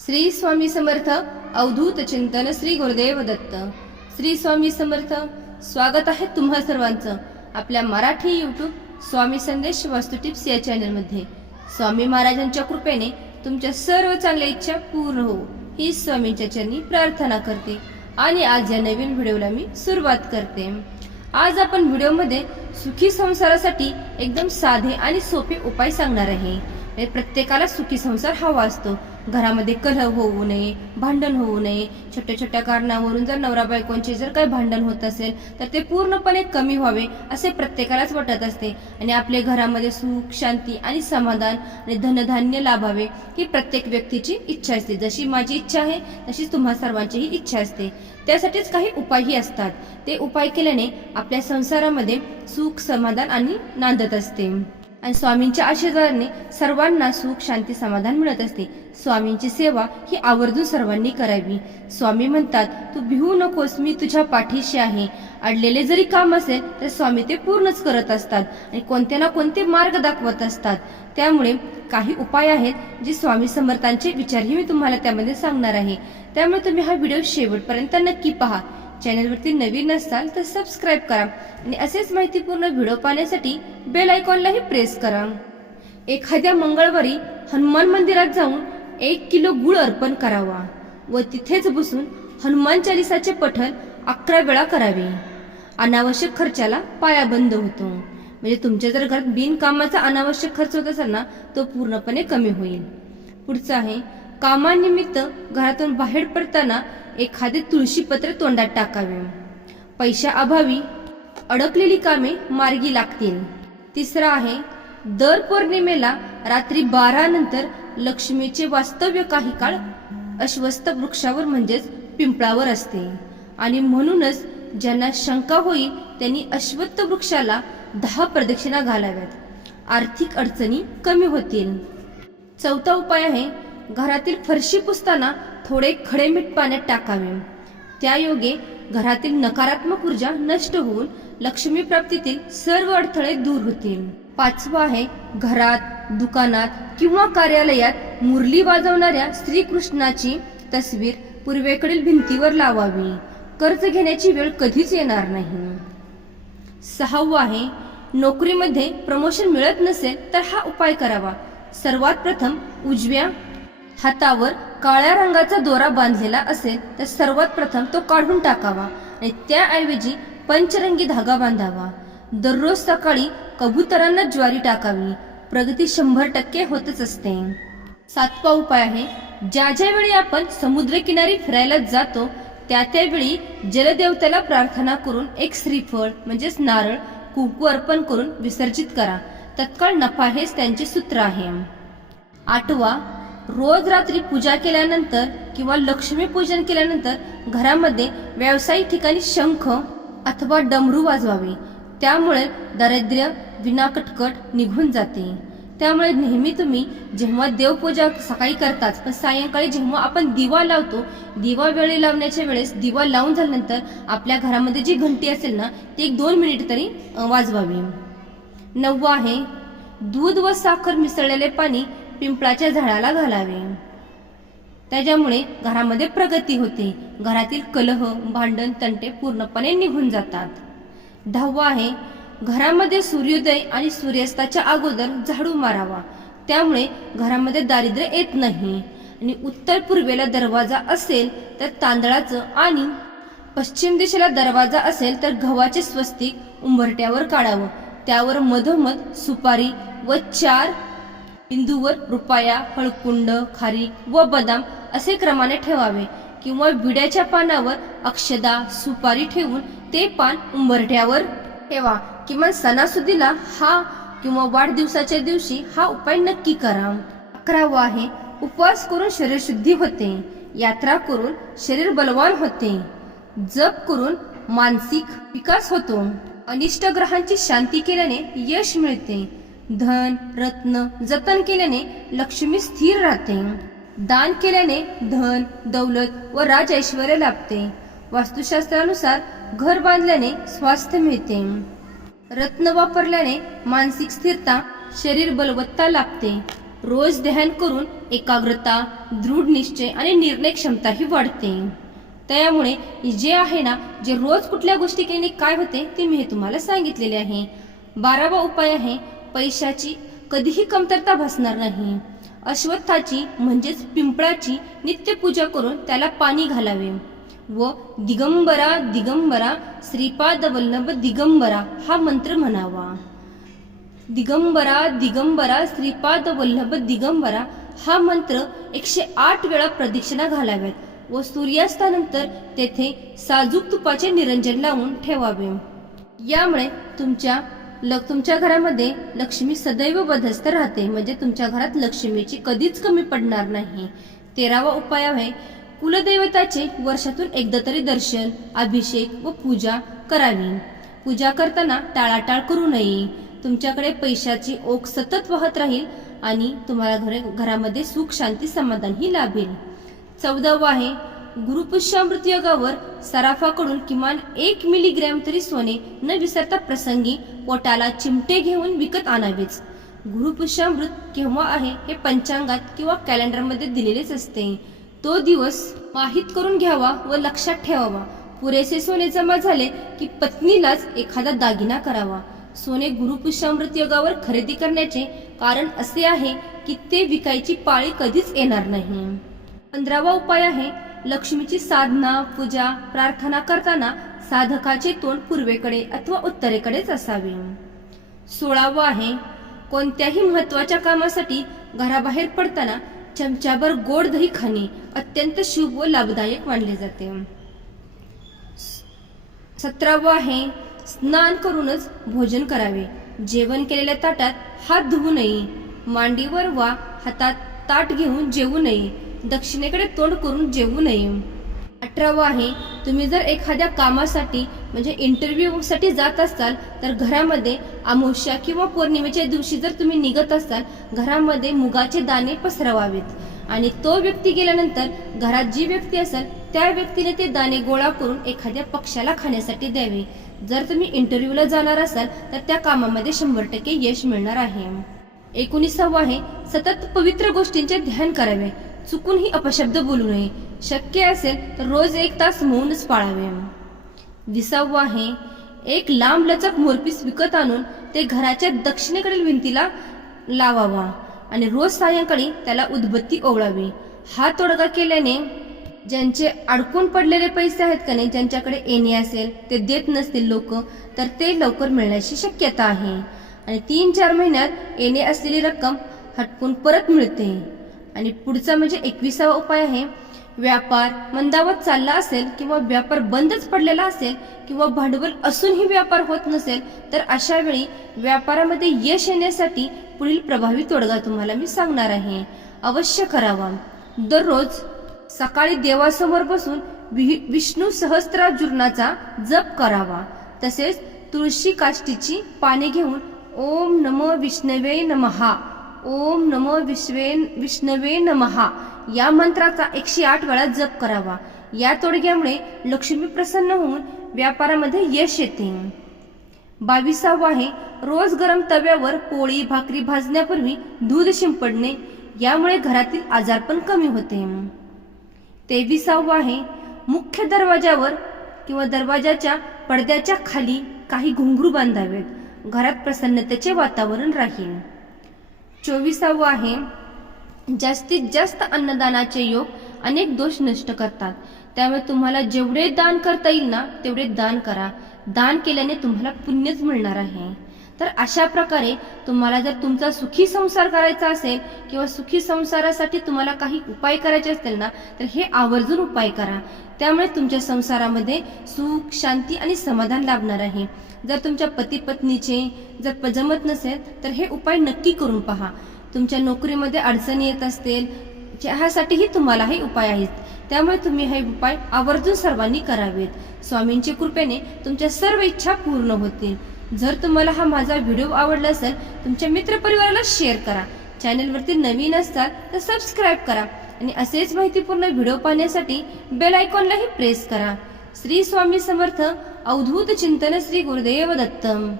श्री स्वामी समर्थ अवधूत चिंतन श्री गुरुदेव दत्त. श्री स्वामी समर्थ स्वागत आहे तुम्हा सर्वांचं आपल्या मराठी युट्यूब स्वामी संदेश वास्तू टिप्स या चॅनलमध्ये. स्वामी महाराजांच्या कृपेने तुमच्या सर्व चांगल्या इच्छा पूर्ण हो ही स्वामींच्या चरणी प्रार्थना करते. आणि आज या नवीन व्हिडिओला मी सुरुवात करते. आज आपण व्हिडिओमध्ये सुखी संसारासाठी एकदम साधे आणि सोपे उपाय सांगणार आहे. म्हणजे प्रत्येकाला सुखी संसार हवा असतो. घरामध्ये कलह होऊ नये भांडण होऊ नये. छोट्या छोट्या कारणावरून जर नवरा बायकोंचे जर काही भांडण होत असेल तर ते पूर्णपणे कमी व्हावे असे प्रत्येकालाच वाटत असते. आणि आपल्या घरामध्ये सुख शांती आणि समाधान आणि धनधान्य लाभावे ही प्रत्येक व्यक्तीची इच्छा असते. जशी माझी इच्छा आहे तशीच तुम्हा सर्वांचीही इच्छा असते. त्यासाठीच काही उपायही असतात. ते उपाय केल्याने आपल्या संसारामध्ये सुख समाधान आणि नांदत असते. आणि स्वामींच्या आशीर्वादाने सर्वांना सुख शांती समाधान मिळत असते. स्वामींची सेवा ही आवर्जून सर्वांनी करावी. स्वामी म्हणतात तू भिवू नकोस मी तुझ्या पाठीशी आहे. अडलेले जरी काम असेल तर स्वामी ते पूर्णच करत असतात आणि कोणते ना कोणते मार्ग दाखवत असतात. त्यामुळे काही उपाय आहेत जे स्वामी समर्थांचे विचारही मी तुम्हाला त्यामध्ये सांगणार आहे. त्यामुळे तुम्ही हा व्हिडिओ शेवटपर्यंत नक्की पहा. चॅनलवरती नवीन असाल तर सबस्क्राईब करा आणि असेच माहितीपूर्ण व्हिडिओ पाहण्यासाठी बेल आयकॉनलाही प्रेस करा. एखाद्या मंगळवारी हनुमान मंदिरात जाऊन एक किलो गुळ अर्पण करावा व तिथेच बसून हनुमान चालिसाचे पठण अकरा वेळा करावे. अनावश्यक खर्चाला पायाबंद होतो. म्हणजे तुमच्या जर घरात बिनकामाचा अनावश्यक खर्च होत असेल ना तो पूर्णपणे कमी होईल. पुढचं आहे कामानिमित्त घरातून बाहेर पडताना एखादे तुळशीपत्र तोंडात टाकावे. पैशा अभावी अडकलेली कामे मार्गी लागतील. तिसरा आहे दर पौर्णिमेला रात्री बारा नंतर लक्ष्मीचे वास्तव्य काही काळ अश्वस्त वृक्षावर म्हणजेच पिंपळावर असते. आणि म्हणूनच ज्यांना शंका होईल त्यांनी अश्वत्थ वृक्षाला दहा प्रदक्षिणा घालाव्यात. आर्थिक अडचणी कमी होतील. चौथा उपाय आहे घरातील फरशी पुसताना थोडे खडे मीठ पाण्यात टाकावे. त्यायोगे घरातील नकारात्मक ऊर्जा नष्ट होऊन लक्ष्मी प्राप्तीतील सर्व अडथळे दूर होतील. पाचवा आहे घरात दुकानात किंवा कार्यालयात मुरली वाजवणाऱ्या श्रीकृष्णाची तस्वीर पूर्वेकडील भिंतीवर लावावी. कर्ज घेण्याची वेळ कधीच येणार नाही. सहावं आहे नोकरीमध्ये प्रमोशन मिळत नसेल तर हा उपाय करावा. सर्वात प्रथम उजव्या हातावर काळ्या रंगाचा दोरा बांधलेला असेल तर सर्वात प्रथम तो काढून टाकावा आणि त्याऐवजी पंचरंगी धागा बांधावा. दररोज सकाळी कबुतरांना ज्वारी टाकावी. प्रगती शंभर टक्के होतच असते. सातवा उपाय आहे. ज्या ज्या वेळी आपण समुद्रकिनारी फिरायला जातो त्या त्यावेळी जलदेवतेला प्रार्थना करून एक श्रीफळ म्हणजेच नारळ कुंकू अर्पण करून विसर्जित करा. तत्काळ नफा हेच त्यांचे सूत्र आहे. आठवा रोज रात्री पूजा केल्यानंतर किंवा लक्ष्मी पूजन केल्यानंतर घरामध्ये व्यावसायिक ठिकाणी शंख अथवा डमरू वाजवावे. त्यामुळे दारिद्र्य विनाकटकट निघून जाते. त्यामुळे नेहमी तुम्ही जेव्हा देवपूजा सकाळी करताच पण सायंकाळी जेव्हा आपण दिवा लावतो दिवा वेळी लावण्याच्या वेळेस दिवा लावून झाल्यानंतर आपल्या घरामध्ये जी घंटी असेल ना ती एक दोन मिनिट तरी वाजवावी. नववं आहे दूध व साखर मिसळलेले पाणी पिंपळाच्या झाडाला घालावे. त्याच्यामुळे घरामध्ये प्रगती होते. घरातील कलह भांडण तंटे पूर्णपणे निघून जातात. दहावा आहे घरामध्ये सूर्योदय आणि सूर्यास्ताच्या अगोदर झाडू मारावा. त्यामुळे घरामध्ये दारिद्र्य येत नाही. आणि उत्तर पूर्वेला दरवाजा असेल तर तांदळाचं आणि पश्चिम दिशेला दरवाजा असेल तर गव्हाचे स्वस्तिक उंबरट्यावर काढावं. त्यावर मधोमध सुपारी व चार बिंदूवर रुपया हळकुंड खारीक व बदाम असे क्रमाने ठेवावे किंवा विड्याच्या पानावर अक्षदा सुपारी ठेवून ते पान उंबरठ्यावर ठेवा. किंवा सणासुदीला हा किंवा वाढदिवसाच्या दिवशी हा उपाय नक्की करा. अकरावा आहे उपवास करून शरीर शुद्धी होते. यात्रा करून शरीर बलवान होते. जप करून मानसिक विकास होतो. अनिष्ट ग्रहांची शांती केल्याने यश मिळते. धन रत्न जतन केल्याने लक्ष्मी स्थिर राहते. दान केल्याने धन दौलत व राज ऐश्वर लाभते. वास्तुशास्त्रानुसार घर बांधल्याने स्वास्थ्य मिळते. रत्न वापरल्याने मानसिक स्थिरता शरीर बलवत्ता लाभते. रोज ध्यान करून एकाग्रता दृढ निश्चय आणि निर्णय क्षमताही वाढते. त्यामुळे जे आहे ना जे रोज कुठल्या गोष्टी केल्याने काय होते ते मी हे तुम्हाला सांगितलेले आहे. बारावा उपाय आहे पैशाची कधीही कमतरता भासणार नाही. अश्वत्थाची म्हणजेच पिंपळाची नित्यपूजा करून त्याला पाणी घालावे. व दिगंबरा दिगंबरा श्रीपाद वल्लभ दिगंबरा हा मंत्र म्हणावा. दिगंबरा दिगंबरा श्रीपाद वल्लभ दिगंबरा हा मंत्र एकशे आठ वेळा प्रदक्षिणा घालाव्यात व सूर्यास्तानंतर तेथे साजूक तुपाचे निरंजन लावून ठेवावे. यामुळे तुमच्या लग तुमच्या घरामध्ये लक्ष्मी सदैव बधस्त राहते. म्हणजे तुमच्या घरात लक्ष्मीची कधीच कमी पडणार नाही. तेरावा उपाय आहे कुलदैवताचे वर्षातून एकदा तरी दर्शन अभिषेक व पूजा करावी. पूजा करताना टाळाटाळ करू नये. तुमच्याकडे पैशाची ओघ सतत वाहत राहील आणि तुम्हाला घरे घरामध्ये सुख शांती समाधानही लाभेल. चौदावं आहे गुरुपुष्यामृत योगावर सराफाकडून किमान एक मिलीग्रॅम तरी सोने न विसरता प्रसंगी पोटाला चिमटे घेऊन विकत आणावेच. गुरुपुष्यामृत केव्हा आहे हे पंचांगात किंवा कॅलेंडरमध्ये दिलेलेच असते. तो दिवस माहीत करून घ्यावा व लक्षात ठेवावा. पुरेसे सोने जमा झाले की पत्नीलाच एखादा दागिना करावा. सोने गुरुपुष्यामृत योगावर खरेदी करण्याचे कारण असे आहे की ते विकायची पाळी कधीच येणार नाही. पंधरावा उपाय आहे लक्ष्मीची साधना पूजा प्रार्थना करताना साधकाचे तोंड पूर्वेकडे अथवा उत्तरेकडेच असावे. सोळावं आहे कोणत्याही महत्त्वाच्या कामासाठी घराबाहेर पडताना चमच्याभर गोड दही खाणे अत्यंत शुभ व लाभदायक मानले जाते. सतरावं आहे स्नान करूनच भोजन करावे. जेवण केलेल्या ताटात हात धुवू नये. मांडीवर वा हातात ताट घेऊन जेवू नये. दक्षिणेकडे तोंड करून जेवू नये. अठरावं आहे तुम्ही जर एखाद्या कामासाठी म्हणजे इंटरव्ह्यूसाठी जात असाल तर घरामध्ये अमावस्या किंवा पौर्णिमेच्या दिवशी जर तुम्ही निघत असाल घरामध्ये मुगाचे दाणे पसरवावेत. आणि तो व्यक्ती गेल्यानंतर घरात जी व्यक्ती असेल त्या व्यक्तीने ते दाणे गोळा करून एखाद्या पक्षाला खाण्यासाठी द्यावे. जर तुम्ही इंटरव्ह्यूला जाणार असाल तर त्या कामामध्ये शंभर टक्के यश मिळणार आहे. एकोणीसावं आहे सतत पवित्र गोष्टींचे ध्यान करावे. चुकूनही अपशब्द बोलू नये. शक्य असेल तर रोज एक तास मौनच पाळावे. विसावं आहे एक लांब लचक मोरपीस विकत आणून ते घराच्या दक्षिणेकडील भिंतीला लावावा आणि रोज सायंकाळी त्याला उदबत्ती ओवळावी. हा तोडगा केल्याने ज्यांचे अडकून पडलेले पैसे आहेत का नाही ज्यांच्याकडे येणे असेल ते देत नसतील लोक तर ते लवकर मिळण्याची शक्यता आहे. आणि तीन चार महिन्यात येणे असलेली रक्कम हटकून परत मिळते. आणि पुढचा म्हणजे एकविसावा उपाय आहे व्यापार मंदावत चालला असेल किंवा व्यापार बंदच पडलेला असेल किंवा भांडवल असूनही व्यापार होत नसेल तर अशा वेळी व्यापारामध्ये यश येण्यासाठी पुढील प्रभावी तोडगा तुम्हाला मी सांगणार आहे. अवश्य करावा. दररोज सकाळी देवासमोर बसून विष्णू सहस्त्रार्जुनाचा जप करावा. तसेच तुळशी काष्टीची पाने घेऊन ओम नम विष्णवे नमहा. ओम नमो विश्वे विष्णवे नमहा. या मंत्राचा एकशे आठ वेळा जप करावा. या तोडग्यामुळे लक्ष्मी प्रसन्न होऊन व्यापारामध्ये यश येते. बावीसावं आहे रोज गरम तव्यावर पोळी भाकरी भाजण्यापूर्वी दूध शिंपडणे यामुळे घरातील आजारपण कमी होते. तेविसावं आहे मुख्य दरवाजावर किंवा दरवाजाच्या पडद्याच्या खाली काही घुंगरू बांधावेत. घरात प्रसन्नतेचे वातावरण राहील. चोवीसावं आहे. जास्तीत जास्त अन्नदानाचे योग अनेक दोष नष्ट करतात. त्यामुळे तुम्हाला जेवढे दान करता येईल ना तेवढे दान करा. दान केल्याने तुम्हाला पुण्यच मिळणार आहे. तर अशा प्रकारे तुम्हाला जर तुमचा सुखी संसार करायचा असेल किंवा सुखी संसारासाठी तुम्हाला काही उपाय करायचे असतील ना तर हे आवर्जून उपाय करा. त्यामुळे तुमच्या संसारामध्ये सुख शांती आणि समाधान लाभणार आहे. जर तुमच्या पती पत्नीचे जर पजमत जमत नसेल तर हे उपाय नक्की करून पहा. तुमच्या नोकरीमध्ये अडचणी येत असतील ह्यासाठीही तुम्हाला हे उपाय आहेत. त्यामुळे तुम्ही हे उपाय आवर्जून सर्वांनी करावेत. स्वामींच्या कृपेने तुमच्या सर्व इच्छा पूर्ण होतील. जर तुम्हाला हा माझा व्हिडिओ आवडला असेल तुमच्या मित्रपरिवाराला शेअर करा. चॅनेलवरती नवीन असतात तर सबस्क्राईब करा. आणि असेच माहितीपूर्ण व्हिडिओ पाहण्यासाठी बेल आयकॉनलाही प्रेस करा. श्री स्वामी समर्थ अवधूत चिंतन श्री गुरुदेव दत्तम.